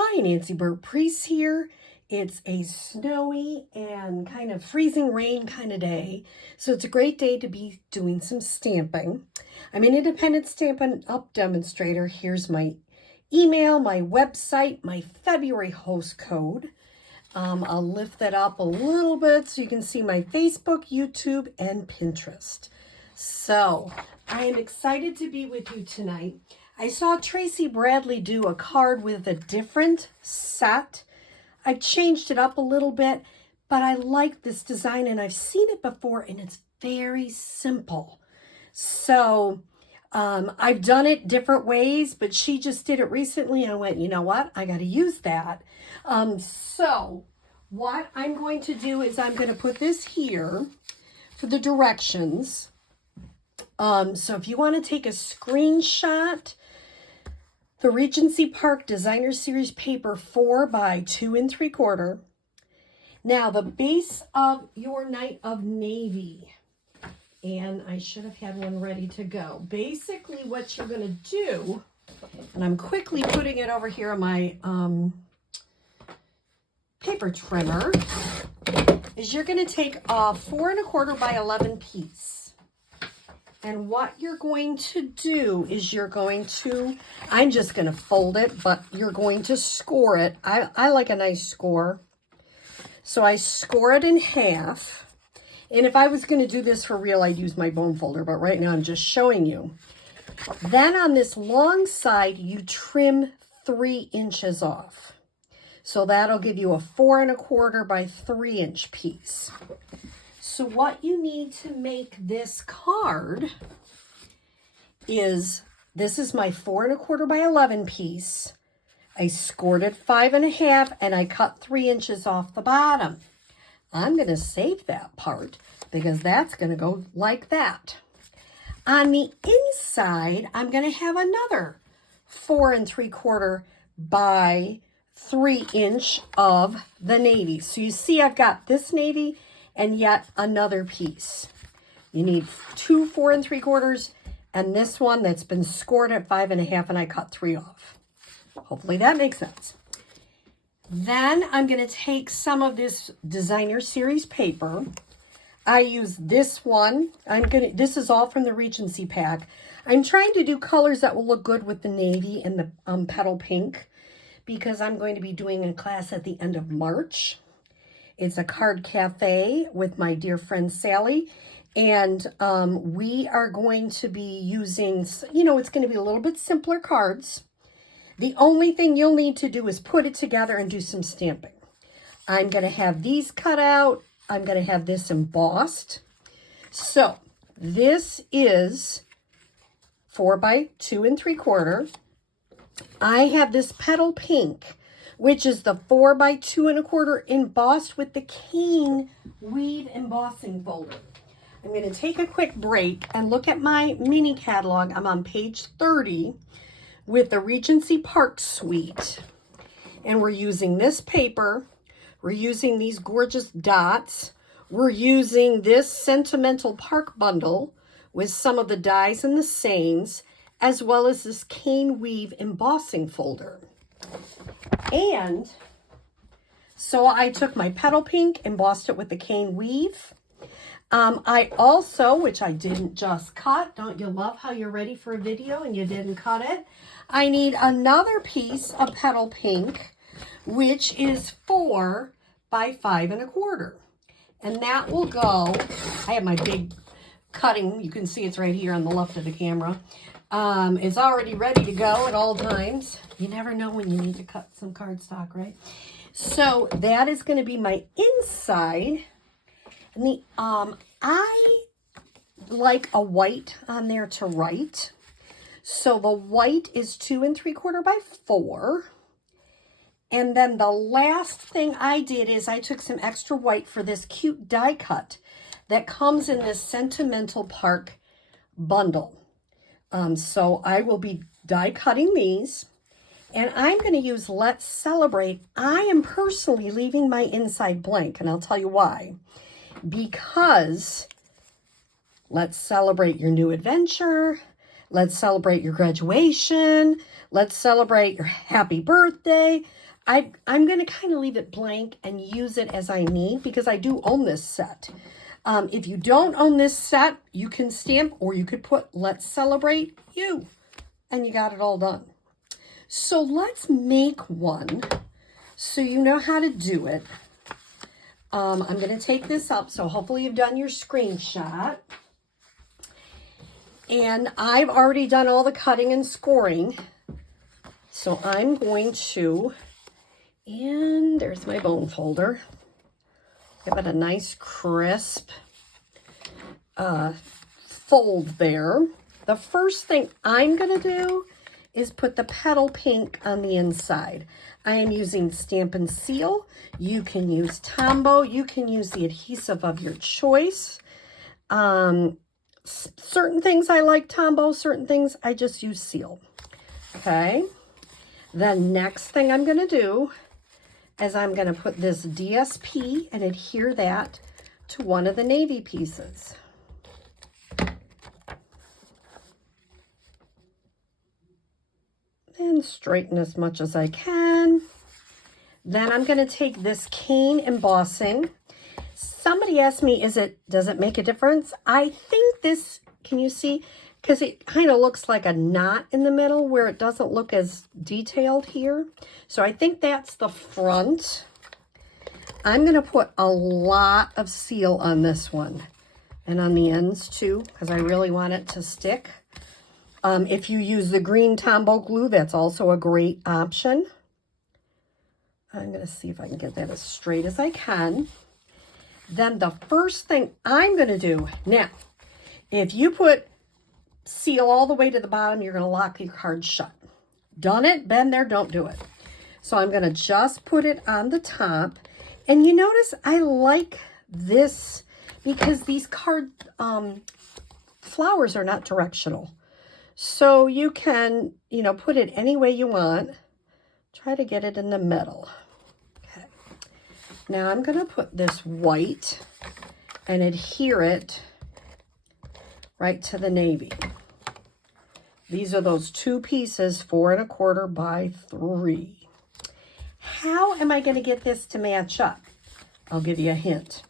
Hi, Nancy Burt-Preece here. It's a snowy and kind of freezing rain kind of day, so it's a great day to be doing some stamping. I'm an independent Stampin' Up demonstrator. Here's my email, my website, my February host code. I'll lift that up a little bit so you can see my Facebook, YouTube, and Pinterest. So I am excited to be with you tonight. I saw Tracy Bradley do a card with a different set. I've changed it up a little bit, but I like this design and I've seen it before and it's very simple. So I've done it different ways, but she just did it recently and I went, you know what? I got to use that. So what I'm going to do is I'm going to put this here for the directions. So if you want to take a screenshot, the Regency Park Designer Series paper 4 by 2 3/4. Now the base of your Night of Navy, and I should have had one ready to go. Basically what you're going to do, and I'm quickly putting it over here on my paper trimmer, is you're going to take a 4 1/4 by 11 piece. And what you're going to do is I'm just going to fold it, but you're going to score it. I like a nice score. So I score it in half. And if I was going to do this for real, I'd use my bone folder, but right now I'm just showing you. Then on this long side, you trim 3 inches off. So that'll give you a 4 1/4 by 3 inch piece. So what you need to make this card is, this is my 4 1/4 by 11 piece. I scored it 5 1/2 and I cut 3 inches off the bottom. I'm going to save that part because that's going to go like that. On the inside, I'm going to have another 4 3/4 by 3 inch of the navy. So you see I've got this navy and yet another piece. You need 2 4 3/4 and this one that's been scored at 5 1/2 and I cut 3 off. Hopefully that makes sense. Then I'm going to take some of this Designer Series paper. I use this one. This is all from the Regency pack. I'm trying to do colors that will look good with the navy and the petal pink because I'm going to be doing a class at the end of March. It's a card cafe with my dear friend Sally. And we are going to be using, it's going to be a little bit simpler cards. The only thing you'll need to do is put it together and do some stamping. I'm going to have these cut out. I'm going to have this embossed. So this is 4 by 2 3/4. I have this petal pink, which is the 4 by 2 1/4 embossed with the cane weave embossing folder. I'm going to take a quick break and look at my mini catalog. I'm on page 30 with the Regency Park suite. And we're using this paper. We're using these gorgeous dots. We're using this Sentimental Park bundle with some of the dies and the sayings, as well as this cane weave embossing folder. And so I took my petal pink, embossed it with the cane weave. I also, which I didn't just cut, don't you love how you're ready for a video and you didn't cut it? I need another piece of petal pink, which is 4 by 5 1/4. And that will go, I have my big cutting, you can see it's right here on the left of the camera. It's already ready to go at all times. You never know when you need to cut some cardstock, right? So that is going to be my inside. And I like a white on there to write. So the white is 2 3/4 by 4. And then the last thing I did is I took some extra white for this cute die cut that comes in this Sentimental Park bundle. So I will be die cutting these. And I'm going to use Let's Celebrate. I am personally leaving my inside blank, and I'll tell you why. Because let's celebrate your new adventure. Let's celebrate your graduation. let's celebrate your happy birthday. I'm going to kind of leave it blank and use it as I need because I do own this set. If you don't own this set, you can stamp or you could put let's celebrate you and you got it all done. So let's make one so you know how to do it. I'm going to take this up, so hopefully you've done your screenshot. And I've already done all the cutting and scoring. So I'm going to, and there's my bone folder. Give it a nice crisp fold there. The first thing I'm going to do is put the petal pink on the inside. I am using Stampin' Seal. You can use Tombow. You can use the adhesive of your choice. Certain things I like Tombow, certain things I just use Seal. Okay. The next thing I'm going to do is I'm going to put this DSP and adhere that to one of the navy pieces. And straighten as much as I can. Then I'm going to take this cane embossing. Somebody asked me, does it make a difference? I think this, can you see? Because it kind of looks like a knot in the middle where it doesn't look as detailed here. So I think that's the front. I'm going to put a lot of seal on this one and on the ends too, because I really want it to stick. If you use the green Tombow glue, that's also a great option. I'm going to see if I can get that as straight as I can. Then the first thing I'm going to do, now, if you put seal all the way to the bottom, you're going to lock your card shut. Done it, been there, don't do it. So I'm going to just put it on the top. And you notice I like this because these card flowers are not directional. So you can, put it any way you want. Try to get it in the middle. Okay. Now I'm going to put this white and adhere it right to the navy. These are those two pieces, 4 1/4 by 3. How am I going to get this to match up? I'll give you a hint.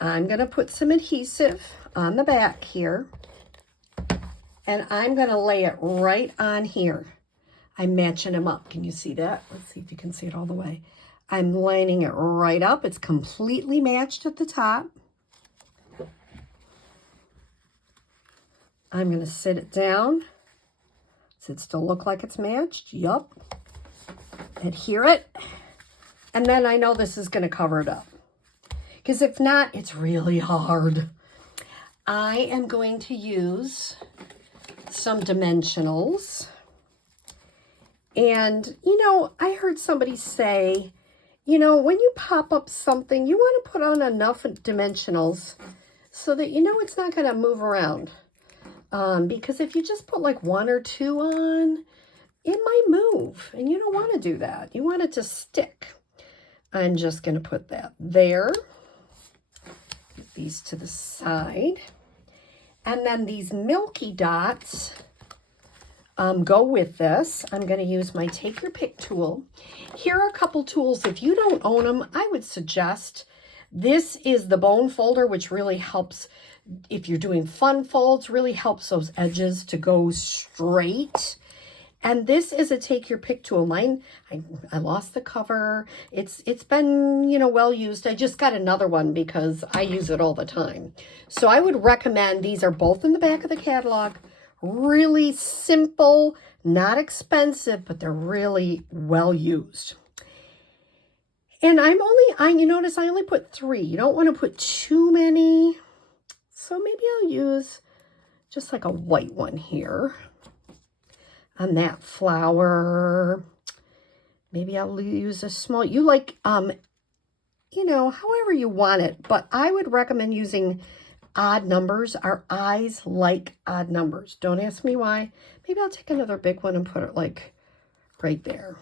I'm going to put some adhesive on the back here. And I'm going to lay it right on here. I'm matching them up. Can you see that? Let's see if you can see it all the way. I'm lining it right up. It's completely matched at the top. I'm going to sit it down. Does it still look like it's matched? Yup. Adhere it. And then I know this is going to cover it up. Because if not, it's really hard. I am going to use some dimensionals. And, I heard somebody say, when you pop up something, you want to put on enough dimensionals so that it's not going to move around. Because if you just put like 1 or 2 on, it might move. And you don't want to do that. You want it to stick. I'm just going to put that there. Put these to the side. And then these milky dots go with this. I'm going to use my Take Your Pick tool. Here are a couple tools. If you don't own them, I would suggest this is the bone folder, which really helps if you're doing fun folds, really helps those edges to go straight. And this is a Take Your Pick tool. Mine, I lost the cover. It's been, well used. I just got another one because I use it all the time. So I would recommend, these are both in the back of the catalog. Really simple, not expensive, but they're really well used. And you notice I only put 3. You don't want to put too many. So maybe I'll use just like a white one here on that flower. Maybe I'll use a small, however you want it. But I would recommend using odd numbers. Our eyes like odd numbers. Don't ask me why. Maybe I'll take another big one and put it like right there.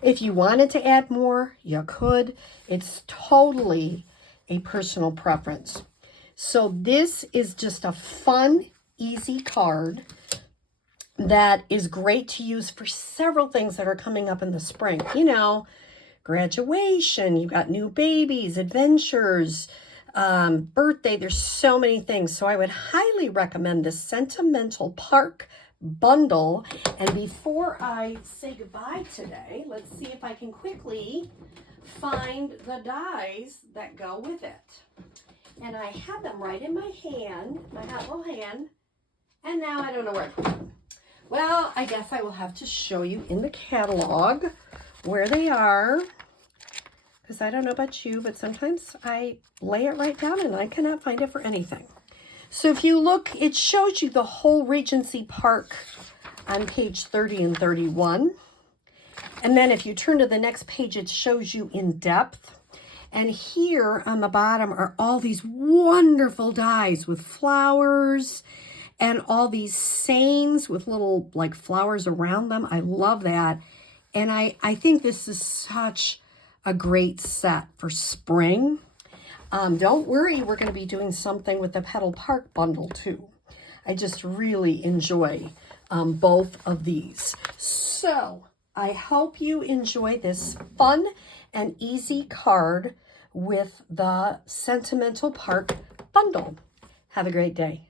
If you wanted to add more, you could. It's totally a personal preference. So this is just a fun, easy card. that is great to use for several things that are coming up in the spring. You know, graduation, you've got new babies, adventures, birthday. There's so many things. So I would highly recommend this Sentimental Park bundle. And before I say goodbye today, let's see if I can quickly find the dies that go with it. And I have them right in my hand, my hot little hand, and now I don't know where to put them. Well, I guess I will have to show you in the catalog where they are, because I don't know about you, but sometimes I lay it right down and I cannot find it for anything. So if you look, it shows you the whole Regency Park on page 30 and 31. And then if you turn to the next page, it shows you in depth. And here on the bottom are all these wonderful dies with flowers and all these sayings with little like flowers around them. I love that. And I think this is such a great set for spring. Don't worry, we're going to be doing something with the Petal Park bundle too. I just really enjoy both of these. So I hope you enjoy this fun and easy card with the Sentimental Park bundle. Have a great day.